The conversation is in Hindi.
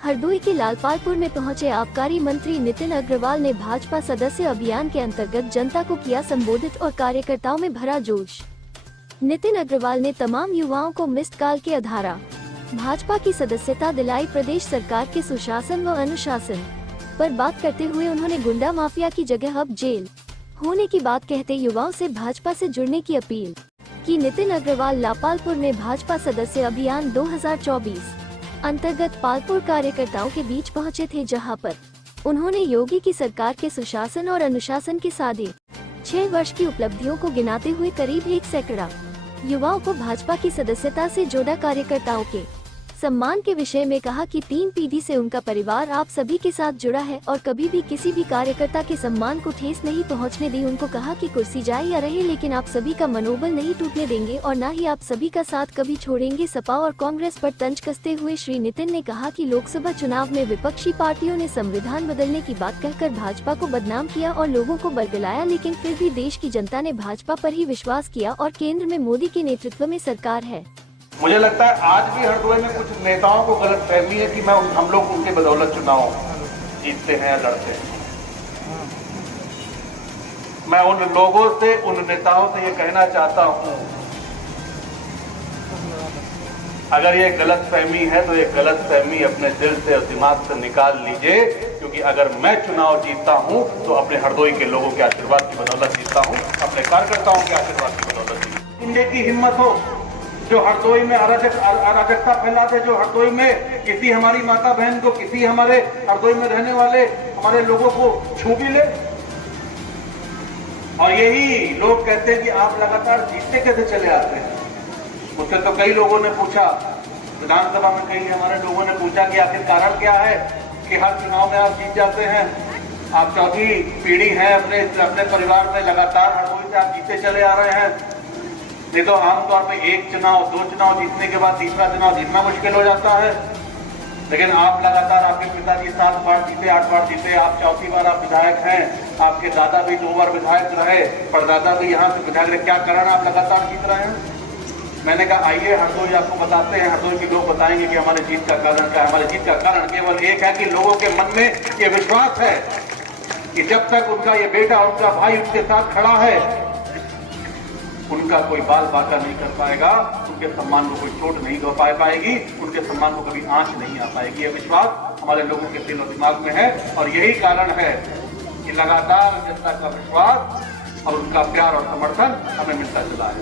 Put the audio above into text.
हरदोई के लालपालपुर में पहुंचे आबकारी मंत्री नितिन अग्रवाल ने भाजपा सदस्य अभियान के अंतर्गत जनता को किया संबोधित और कार्यकर्ताओं में भरा जोश। नितिन अग्रवाल ने तमाम युवाओं को मिस्ड कॉल के आधार भाजपा की सदस्यता दिलाई। प्रदेश सरकार के सुशासन व अनुशासन पर बात करते हुए उन्होंने गुंडा माफिया की जगह अब जेल होने की बात कहते युवाओं से भाजपा से जुड़ने की अपील की। नितिन अग्रवाल लालपालपुर में भाजपा सदस्य अभियान 2024 अंतर्गत पालपुर कार्यकर्ताओं के बीच पहुंचे थे, जहां पर उन्होंने योगी की सरकार के सुशासन और अनुशासन के साधे 6 वर्ष की उपलब्धियों को गिनाते हुए करीब 1 सैकड़ा युवाओं को भाजपा की सदस्यता से जोड़ा। कार्यकर्ताओं के सम्मान के विषय में कहा कि 3 पीढ़ी से उनका परिवार आप सभी के साथ जुड़ा है और कभी भी किसी भी कार्यकर्ता के सम्मान को ठेस नहीं पहुंचने दी। उनको कहा कि कुर्सी जाए या रहे, लेकिन आप सभी का मनोबल नहीं टूटने देंगे और न ही आप सभी का साथ कभी छोड़ेंगे। सपा और कांग्रेस पर तंज कसते हुए श्री नितिन ने कहा कि लोकसभा चुनाव में विपक्षी पार्टियों ने संविधान बदलने की बात कहकर भाजपा को बदनाम किया और लोगों को बरगलाया, लेकिन फिर भी देश की जनता ने भाजपा पर ही विश्वास किया और केंद्र में मोदी के नेतृत्व में सरकार है। मुझे लगता है आज भी हरदोई में कुछ नेताओं को गलत फहमी है कि हम लोग उनके बदौलत चुनाव जीतते हैं या लड़ते हैं। मैं उन लोगों से, उन नेताओं से ये कहना चाहता हूं, अगर ये गलत फहमी है तो ये गलत फहमी अपने दिल से और दिमाग से निकाल लीजिए, क्योंकि अगर मैं चुनाव जीतता हूं तो अपने हरदोई के लोगों के आशीर्वाद की बदौलत जीतता हूं, अपने कार्यकर्ताओं के आशीर्वाद की बदौलत जीतता हूं। की हिम्मत हो जो हरदोई में अराजकता फैलाते, जो हरदोई में किसी हमारी माता बहन को, किसी हमारे हरदोई में रहने वाले हमारे लोगों को छू भी ले। और यही लोग कहते हैं कि आप लगातार जीतते कैसे चले आते हैं। मुझसे तो कई लोगों ने पूछा, विधानसभा में कई हमारे लोगों ने पूछा कि आखिर कारण क्या है कि हर चुनाव में आप जीत जाते हैं। आप चौथी पीढ़ी है अपने परिवार में, लगातार हरदोई से आप जीतते चले आ रहे हैं। नहीं तो आमतौर पे 1 चुनाव 2 चुनाव जीतने के बाद तीसरा चुनाव जीतना मुश्किल हो जाता है। लेकिन आप लगातार, आपके पिताजी 7 बार जीते, 8 बार जीते, आप चौथी बार आप विधायक हैं, आपके दादा भी 2 बार विधायक रहे, परदादा भी यहाँ से विधायक रहे। क्या कारण आप लगातार जीत रहे हैं? मैंने कहा आइए हरदोई आपको बताते हैं, हरदोई के लोग बताएंगे कि हमारे जीत का कारण क्या है। हमारे जीत का कारण केवल एक है कि लोगों के मन में ये विश्वास है कि जब तक उनका ये बेटा, उनका भाई उनके साथ खड़ा है, उनका कोई बाल बाका नहीं कर पाएगा, उनके सम्मान को कोई चोट नहीं हो पाएगी, उनके सम्मान को कभी आंच नहीं आ पाएगी। यह विश्वास हमारे लोगों के दिल और दिमाग में है और यही कारण है कि लगातार जनता का विश्वास और उनका प्यार और समर्थन हमें मिलता चला है।